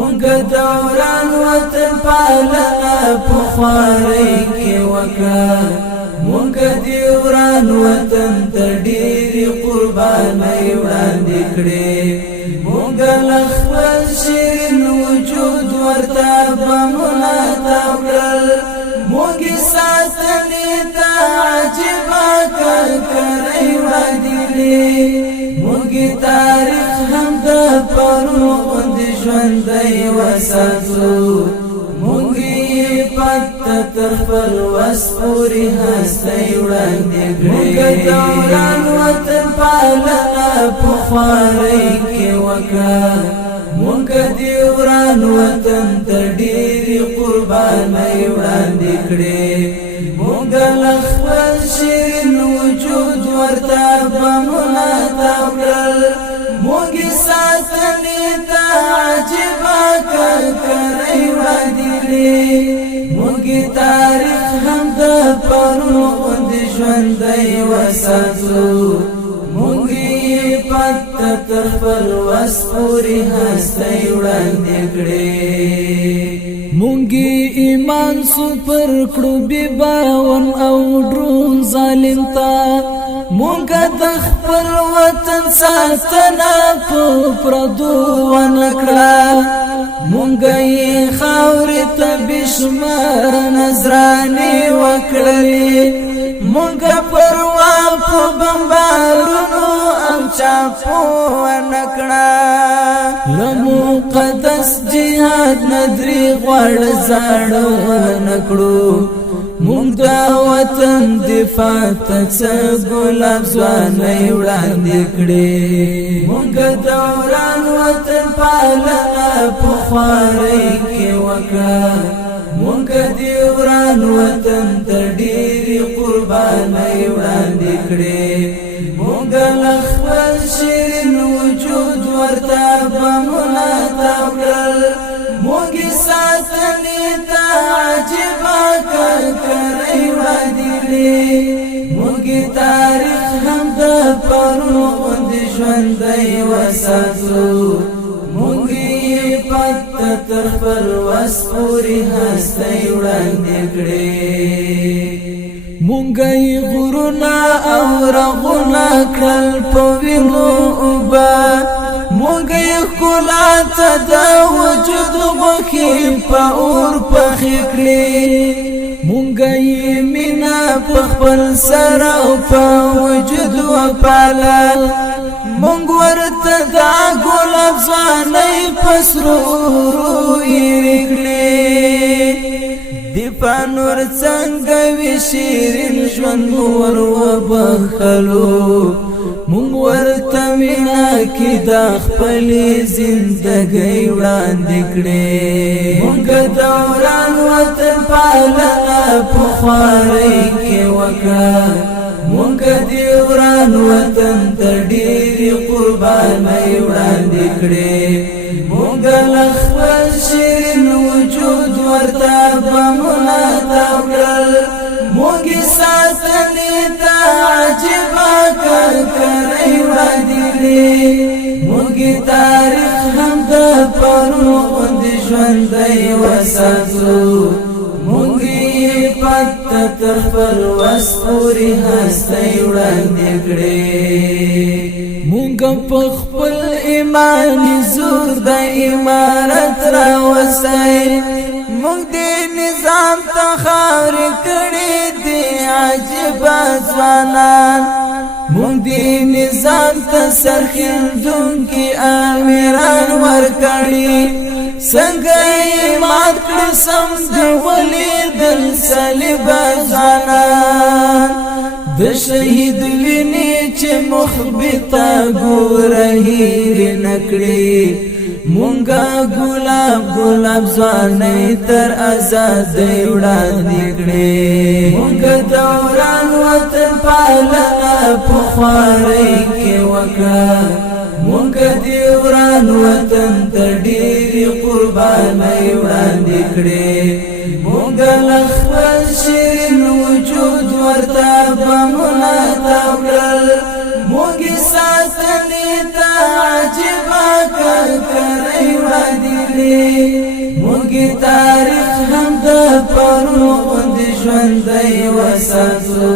مونږ دوران وطن پالنا پخواري کې وکړه مونږ دوران وطن ته ډېرې قربانۍ وړاندې کړې مونږ له خپل شیرین وجود ورته بمونه تاو کړل مونږ ساتنې ته عجیبه کړکړۍ وړاندې کړې مونږ تاریخ هم د پرون غوندې ژوندی وساتو مونږ یې پته تر خپل وس پورې هستۍ وړاندې کړې مونږ دوران وطن پالنه پخوارۍ کې وکړه مونږ دوران وطن ته ډېرې قربانۍ وړاندې کړې مونږ له خپل شیرین وجود ورته بمونه تاو کړل مونږ ساتنې ته عجیبه کړکړۍ وړاندې کړې مونږ تاریخ هم د پرون غوندې ژوندی وساتو مونږ یې پته تر خپل وس پورې هستۍ وړاندې کړې مونږ ایمان سو پر کړو بې باور او ډرون ظالم ته مونږ د خپل وطن ساتنه په پردو ونه کړه مونږ یې خاورې ته بې شمار نذرانې وکړلې مونږ پروا په بمبارونو او چاپو ونه کړه له مقدس جهاد نه درې غواړه زاړه ونه کړو مونږ د وطن دفاع ته څه ګلاب ځوانۍ وړاندې کړې مونږ دوران وطن پالنه پخوارۍ کې وکړه مونږ دوران وطن ته ډېرې قربانۍ وړاندې کړې مونږ له خپل شیرین وجود ورته بمونه تاو کړل مونږ ساتنې ته عجیبه کړکړۍ وړاندې کړې مونږ تاریخ هم د پرون غوندې ژوندی وساتو مونږ یې پته تر خپل وس پورې هستۍ وړاندې کړې مونږ یې غرونه او رغونه کړل په وینو اوبه مونږ یې ښکلا ته د وجود غوښې په اور پخې کړې مونږ یې مینه په خپل سر او په وجود وپالل مونږ ورته دا ګلاب ځوانۍ په سرو ایرې کړې دفاع نور څنګه وي شیرین ژوند مو ور وبخلو مونږ ورته مینا کې د خپلې زندګۍ وړاندې کړې مونږ دوران وطن پالنه پخوارۍ کې وکړه مونږ دوران وطن ته ډېرې قربانۍ وړاندې کړې مونږ له خپل شیرین وجود ورته بمونه تاو کړل مونږ ساتنې ته عجیبه کړکړۍ وړاندې کړې مونږ تاریخ هم د پرون غوندې ژوندی وساتو مونږ یې پته تر خپل وس پورې هستۍ وړاندې کړې مونږ په خپل ایماني زور د امارت راوستی مونږ دې نظام ته خاورې کړې دي عجیبه ځوانان مونږ دې نظام ته سرښندونکي امیران ورکړي څنګه یې مات کړي سم دې ولیدل صلیبه ځوانان د شهید وینې چې مخبته ګوره هېرې نه کړې مونږه ګلاب ګلاب ځوانۍ تر ازادۍ وړاندې کړې مونږ دوران وطن پالنه پخوارۍ کې وکړه مونږ دوران وطن ته ډېرې قربانۍ وړاندې کړې مونږ له خپل شیرین وجود ورته بمونه تاو کړل مونږ ساتنې ته عجیبه کړکړۍ وړاندې کړې مونږی تاریخ هم د پرون غوندې ژوندی وساتو